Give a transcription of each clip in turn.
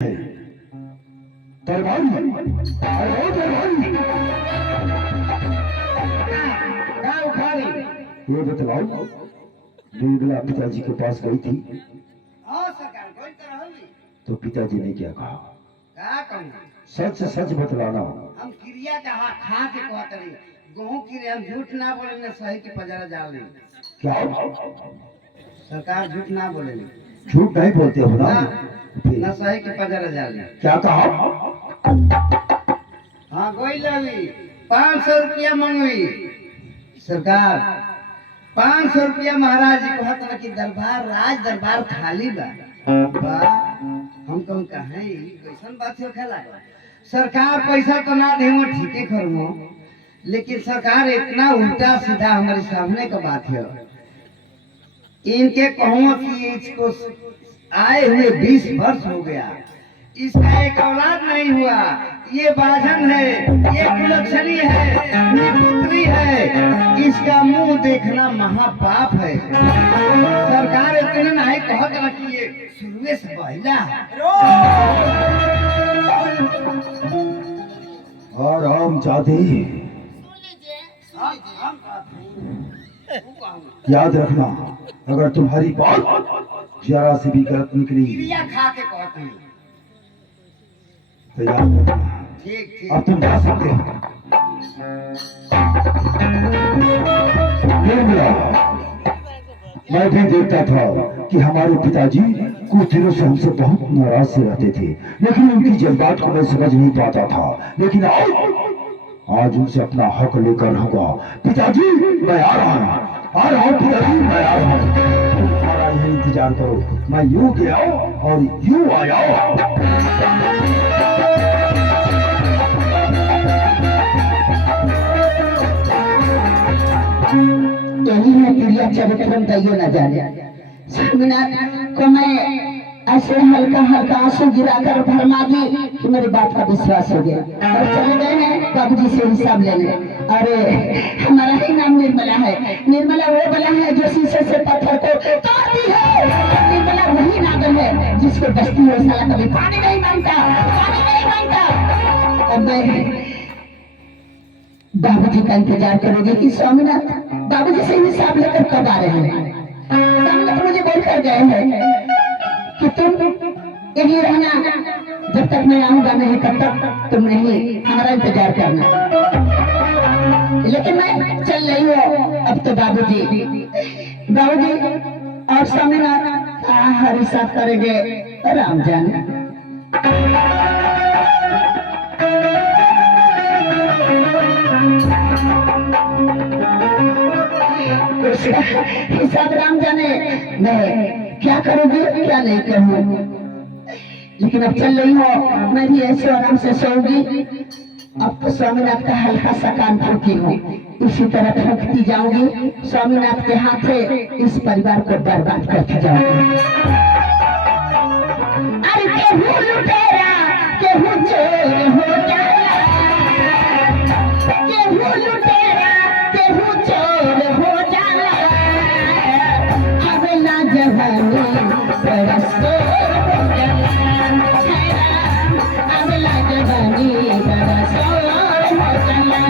दरबारी अरे दरबारी क्या उखाड़ी? ये बतलाओ निर्मला पिताजी के पास गई थी हाँ सरकार कोई तरह होगी। तो पिताजी ने क्या कहा? क्या कहूँ? सच सच बतलाना। हम क्रिया कहा खा के कहते रही गेहूँ की हम झूठ ना बोले न सही के पजरा डाल ली। क्या सरकार झूठ ना बोले झूठ नहीं बोलते हो ना? न सही के पजरा डाल ली। क्या कहा? हाँ गोई लगी 500 रुपया मंगवी सरकार 500 रुपया महाराज जी कहत ना कि दरबार राज दरबार खाली बा। हम कहूँ कहे कैसन बात हो खेला सरकार पैसा तो ना दे ठीक है करूँ लेकिन सरकार इतना उल्टा सीधा हमारे सामने का बात है। इनके कहूँ कि इसको आए हुए 20 वर्ष हो गया इसका एक औलाद नहीं हुआ ये बाजन है ये कुलक्षणी है ये पुत्री है इसका मुंह देखना महापाप है। सरकार इतने नहीं कहत ना कि ये शुरुए से पहला और हम चाहते याद रखना अगर तुम्हारी बात जरा से भी गलत निकली क्रिया खा के कहते हैं। तो याद रखना ठीक ठीक अब तुम जा सकते हो। निर्मला मैं भी देखता था कि हमारे पिताजी कुछ दिनों से हमसे बहुत नाराज से रहते थे लेकिन उनकी जज्बात को मैं समझ नहीं पाता था लेकिन आज उनसे अपना हक लेकर रहूंगा। पिताजी मैं आ रहा हूँ पिताजी मैं आ रहा हूँ। तुम्हारा यही इंतजार करो मैं यूं गया और यूं आया। यही है क्रिया चरित्रम दैयो न जाने। स्वामीनाथ को मैं ऐसे हल्का हल्का आंसू गिराकर भरमा दी कि मेरी बात का विश्वास हो गया और चले गए हैं बाबूजी से हिसाब लेने। अरे हमारा ही नाम निर्मला है। निर्मला वो बला है जो शीशे से पत्थर को तोड़ती है। निर्मला वही नागन है जिसको बस्ती हो साला कभी पानी नहीं मांगता। अब मैं बाबूजी का इंतजार करोगे कि स्वामीनाथ बाबूजी से हिसाब लेकर कब आ रहे हैं? स्वामीनाथ मुझे बोल कर गए हैं कि तुम यही रहना जब तक मैं आऊंगा नहीं तब तक तुम नहीं हमारा इंतजार करना। लेकिन मैं चल रही हूँ अब तो बाबूजी और स्वामीनाथ हर हिसाब करेंगे राम जाने। हिसाब राम जाने मैं क्या करूंगी क्या नहीं करूँ। लेकिन अब चल रही हूँ मैं भी ऐसे आराम से सोऊंगी। अब तो स्वामीनाथ का हल्का सा कान फूकी हूँ इसी तरह फूकती जाऊंगी। स्वामीनाथ के हाथ से इस परिवार को बर्बाद करती जाऊंगी। अरे केहू लुटेरा केहू चोर हो जाला केहू लुटेरा केहू चोर हो जाला। अबला जवानी बड़ा शोर हो जाला अबला जवानी बड़ा शोर हो जाला।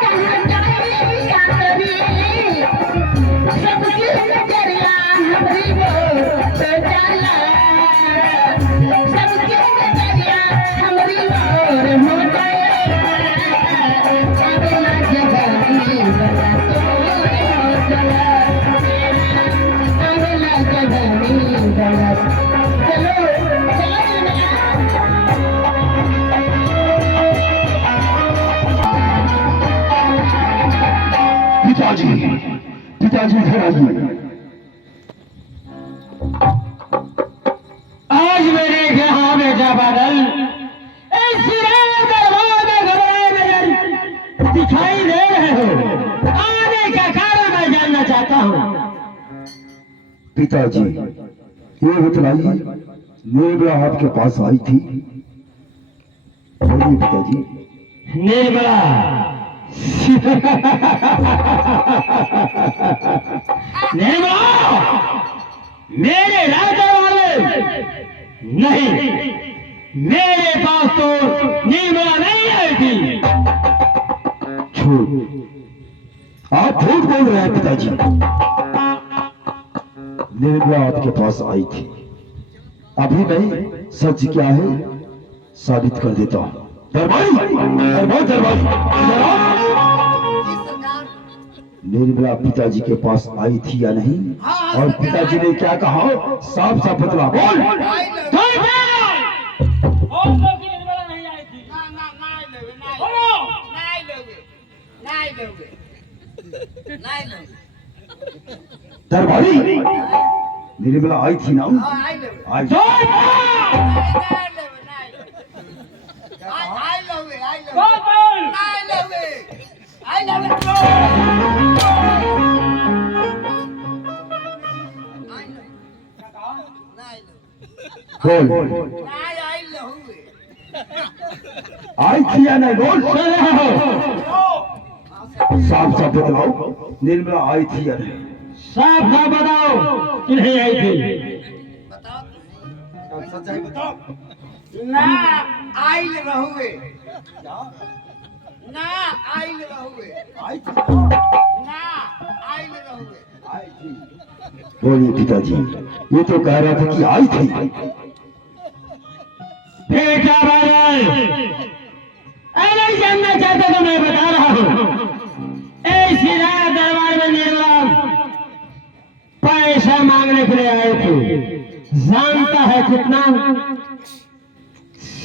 कहाँ जाए पिताजी, पिताजी इधर आइए। आज मेरे यहाँ बेटा बादल इस दरबार में घबराए नजर दिखाई दे रहे हो, आने का कारण मैं जानना चाहता हूँ। पिताजी ये बतलाइए, निर्मला आपके पास आई थी? बोलिए पिताजी। निर्मला निर्मला मेरे राजा वाले नहीं, मेरे पास तो निर्मला नहीं आई थी। झूठ, आप झूठ बोल रहे हैं पिताजी। निर्मला आपके पास आई थी, अभी मैं सच क्या है साबित कर देता हूँ। दरबारी, दरबारी, दरबारी, निर्मला पिताजी के पास आई थी या नहीं, और पिताजी ने क्या कहा, साफ साफ बतला बोल। दरबारी, निर्मला आई थी ना? आई। बोल, आई थी या नहीं? बोल, साफ साफ बतलाओ, निर्मला आई थी या नहीं? साफ साफ बताओ कि नहीं आई थी। सच्चाई बताओ। ना आइल रहुए, ना आइल रहुए, आई थी, ना आइल रहुए, आई थी। बोलिए पिताजी, ये तो कह रहा था कि आई थी। बेटा बादल, अगर जानना चाहते तो मैं बता रहा हूँ। ऐसी रात दरबार में निर्मला पैसा मांगने के लिए आए थे। जानता है कितना?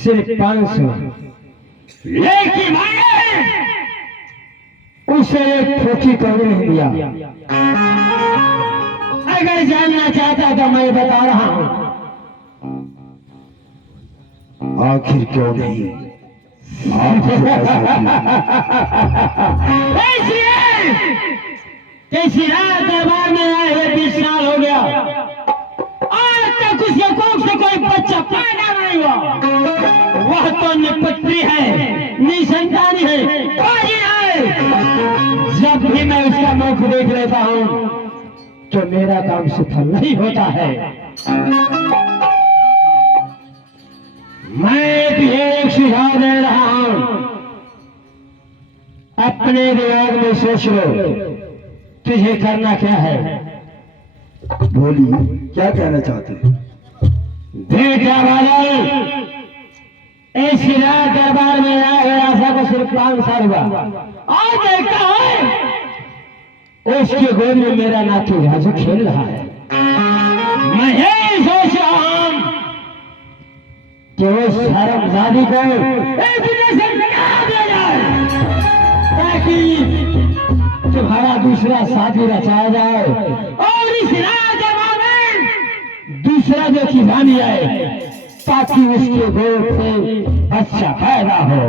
सिर्फ 500। लेकिन मांगे उसे एक ठोकी कौड़ी नहीं दिया। अगर जानना चाहता तो मैं बता रहा हूँ। आखिर क्यों नहीं? आपसे पैसा कैसी रात दरबार में आए हुए 20 साल हो गया, आज तक उसके कोख से कोई बच्चा पैदा नहीं हुआ। वह तो निपट्टी है, निसंतानी है, बाजी है। जब भी मैं उसका मुख देख लेता हूँ तो मेरा काम सफल नहीं होता है। मैं तुझे एक सुझाव दे रहा हूं, अपने दिमाग में सोच लो तुझे करना क्या है। बोलिए, क्या कहना चाहते हैं? बेटा बादल, ऐसी रात दरबार में आए हुए आशा को सिर्फ 5 साल हुआ। आज देखता है उसके गोद में मेरा नाती राजू खेल रहा है। मैं यही सोच रहा हूं कि वो शर्मजादी को एक दिन से निकाल दिया जाए, ताकि तुम्हारा दूसरा शादी रचाया जाए और इस रात दरबार में दूसरा जो खिलानी आए, ताकि उसके गोद से बच्चा पैदा हो।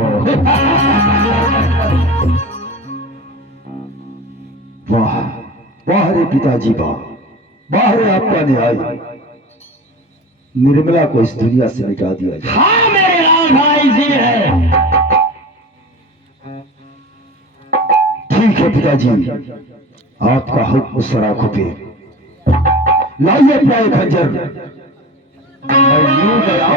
वाह वाह रे पिताजी, वाह वाह रे आपका न्याय। निर्मला को इस दुनिया से मिटा दिया जाए। हाँ मेरे लाल भाई जी है। ठीक है पिताजी, आपका हुक्म सराखों पे। लाइए अपना एक खंजर, मैं यूं गया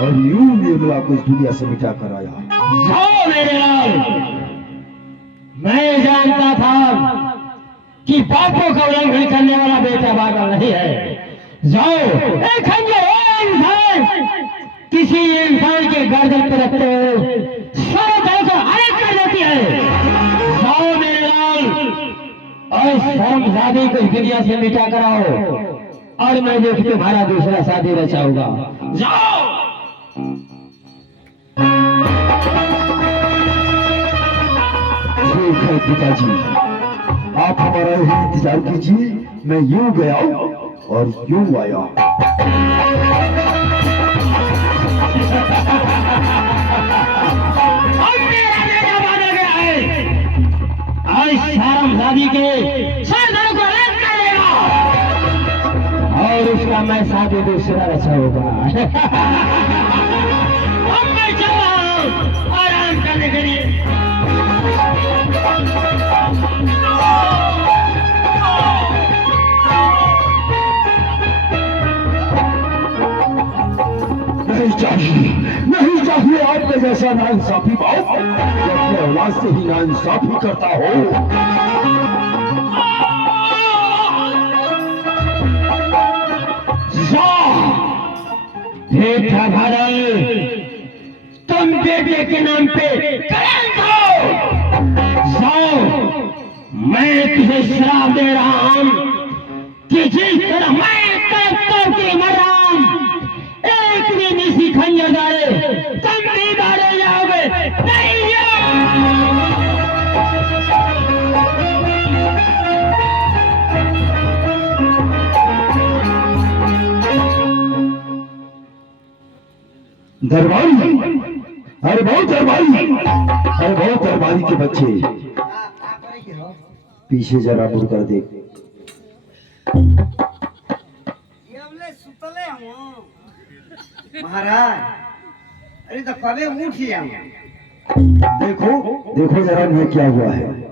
और यूं निर्मला को इस दुनिया से मिटा कर आया। जाओ मेरे लाल, मैं जानता था कि बापों का उल्लंघन करने वाला बेटा पागल नहीं है। जाओ, एक खंजर इंसान किसी इंसान के गर्दन पर रखते हुए सारे दल को अलग कर देती है। जाओ मेरे लाल, और शर्मजादी को इस दुनिया से मिटा कर आओ, और मैं देख तुम्हारा दूसरा शादी रचाऊंगा। जाओ। ठीक है पिताजी, आप हमारा ही इंतजार कीजिए, मैं यूं गया और यूं आया। अब मेरा बेटा बदल गया है। आज शर्मजादी के सरदार को अलग करेगा और उसका मैं शादी दूसरा रचा होगा। अब मैं चल रहा हूँ आराम करने के लिए। नहीं चाहिए आपके जैसा नाइंसाफी बाप, जो अपने आवाज से ही नाइंसाफी करता हो। बेटा भरल, तुम बेटे के नाम पे कलंक हो। जाओ, मैं तुझे श्राप दे रहा हूं कि जिस तरह मैं कर के मर रहा हूं, एक भी निसी खंजर डाले तुम भी मारे जाओगे। नहीं दरबारी, अरे बहुत दरबारी, अरे बहुत दरबारी के बच्चे, पीछे जरा मुड़ कर देख। सुतले हूँ महाराज, अरे तो कभी उठ जाऊँ। देखो देखो जरा ये क्या हुआ है।